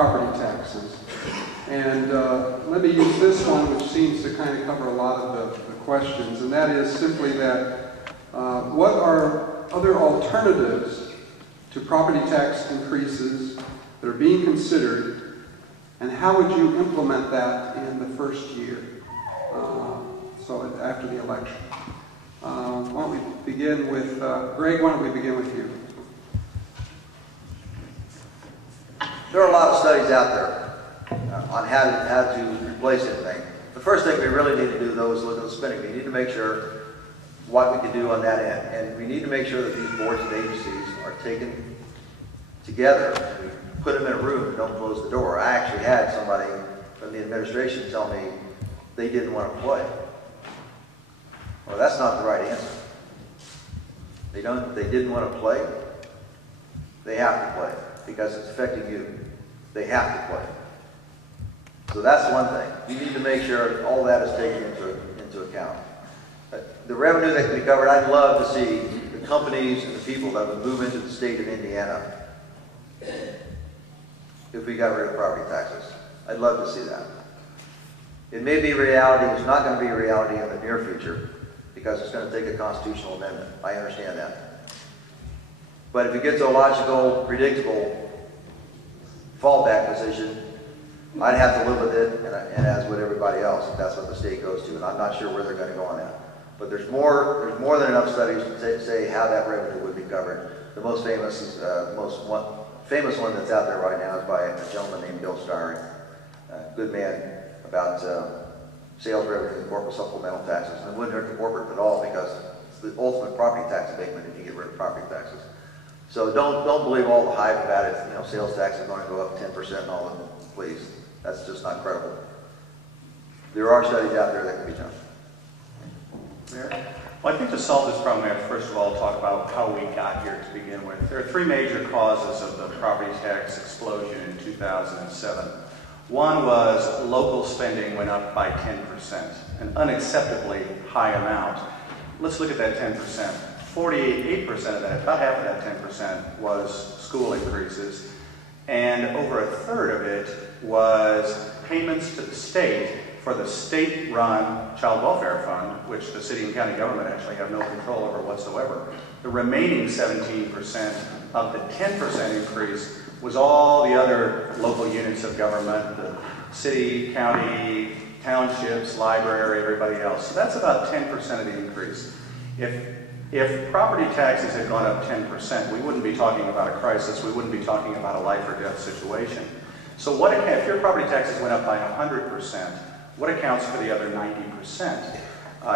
property taxes. And let me use this one, which seems to kind of cover a lot of the questions, and that is simply that what are other alternatives to property tax increases that are being considered, and how would you implement that in the first year, so after the election? Why don't we begin with, Greg, why don't we begin with you? There are a lot of studies out there on how to replace anything. The first thing we really need to do, though, is look at the spending. We need to make sure what we can do on that end. And we need to make sure that these boards and agencies are taken together. We put them in a room and don't close the door. I actually had somebody from the administration tell me they didn't want to play. Well, that's not the right answer. They didn't want to play. They have to play because it's affecting you. They have to play. So that's one thing. You need to make sure all that is taken into account. The revenue that can be covered, I'd love to see the companies and the people that would move into the state of Indiana if we got rid of property taxes. I'd love to see that. It may be reality. It's not going to be a reality in the near future because it's going to take a constitutional amendment. I understand that. But if it gets a logical, predictable fallback position, I'd have to live with it, and as with everybody else, if that's what the state goes to. And I'm not sure where they're going to go on that. But there's more than enough studies to say how that revenue would be covered. The most famous famous one that's out there right now is by a gentleman named Bill Starring, a good man, about sales revenue and corporate supplemental taxes. And it wouldn't hurt the corporate at all because it's the ultimate property tax abatement if you get rid of property taxes. So don't believe all the hype about it. You know, sales tax is going to go up 10% and all of it. Please, that's just not credible. There are studies out there that can be done. Well, I think to solve this problem, we have to first of all talk about how we got here to begin with. There are three major causes of the property tax explosion in 2007. One was local spending went up by 10%, an unacceptably high amount. Let's look at that 10%. 48% of that, about half of that 10%, was school increases, and over a third of it was payments to the state for the state-run child welfare fund, which the city and county government actually have no control over whatsoever. The remaining 17% of the 10% increase was all the other local units of government, the city, county, townships, library, everybody else. So that's about 10% of the increase. If property taxes had gone up 10%, we wouldn't be talking about a crisis, we wouldn't be talking about a life or death situation. So if your property taxes went up by 100%, what accounts for the other 90%?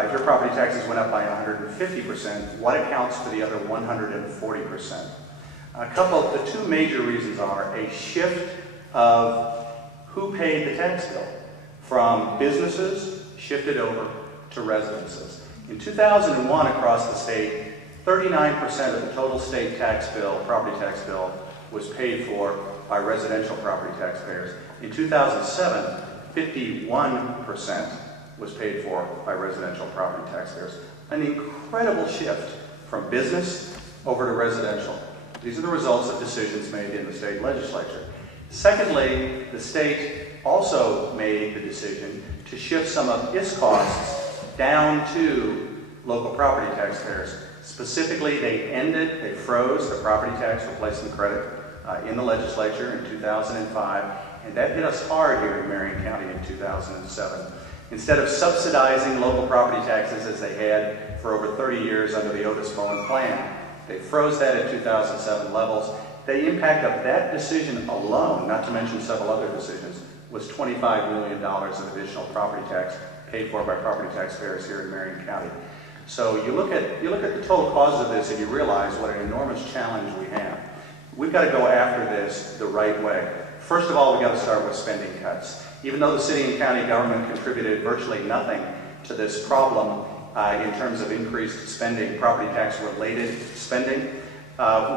If your property taxes went up by 150%, what accounts for the other 140%? The two major reasons are a shift of who paid the tax bill from businesses shifted over to residences. In 2001 across the state, 39% of the total state tax bill, property tax bill, was paid for by residential property taxpayers. In 2007, 51% was paid for by residential property taxpayers. An incredible shift from business over to residential. These are the results of decisions made in the state legislature. Secondly, the state also made the decision to shift some of its costs down to local property taxpayers. Specifically, they froze the property tax replacement credit in the legislature in 2005, and that hit us hard here in Marion County in 2007. Instead of subsidizing local property taxes as they had for over 30 years under the Otis Bowen plan, they froze that at 2007 levels. The impact of that decision alone, not to mention several other decisions, was $25 million of additional property tax paid for by property taxpayers here in Marion County. So you look at the total causes of this and you realize what an enormous challenge we have. We've got to go after this the right way. First of all, we've got to start with spending cuts. Even though the city and county government contributed virtually nothing to this problem in terms of increased spending, property tax related spending,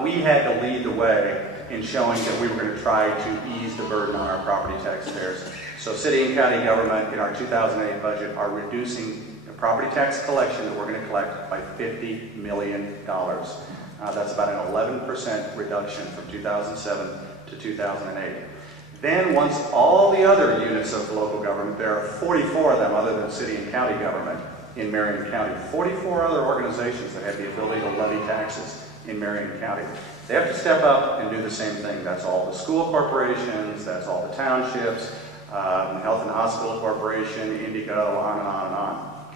we had to lead the way in showing that we were going to try to ease the burden on our property taxpayers. So city and county government in our 2008 budget are reducing the property tax collection that we're going to collect by $50 million. That's about an 11% reduction from 2007 to 2008. Then once all the other units of local government, there are 44 of them other than city and county government in Marion County, 44 other organizations that have the ability to levy taxes in Marion County. They have to step up and do the same thing. That's all the school corporations, that's all the townships, Health and Hospital Corporation, Indigo, on and on and on.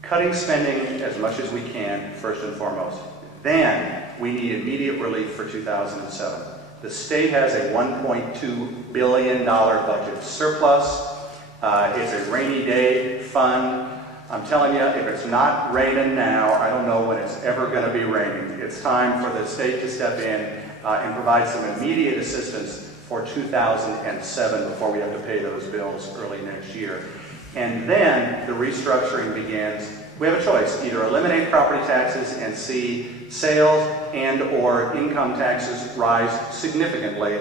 Cutting spending as much as we can, first and foremost. Then we need immediate relief for 2007. The state has a $1.2 billion budget surplus. It's a rainy day fund. I'm telling you, if it's not raining now, I don't know when it's ever going to be raining. It's time for the state to step in and provide some immediate assistance for 2007 before we have to pay those bills early next year. And then the restructuring begins. We have a choice: either eliminate property taxes and see sales and or income taxes rise significantly,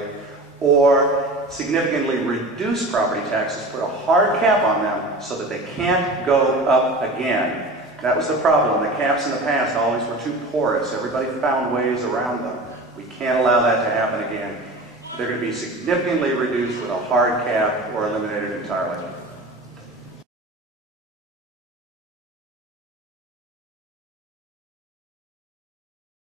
or significantly reduce property taxes, put a hard cap on them so that they can't go up again. That was the problem. The caps in the past always were too porous. Everybody found ways around them. We can't allow that to happen again. They're going to be significantly reduced with a hard cap or eliminated entirely.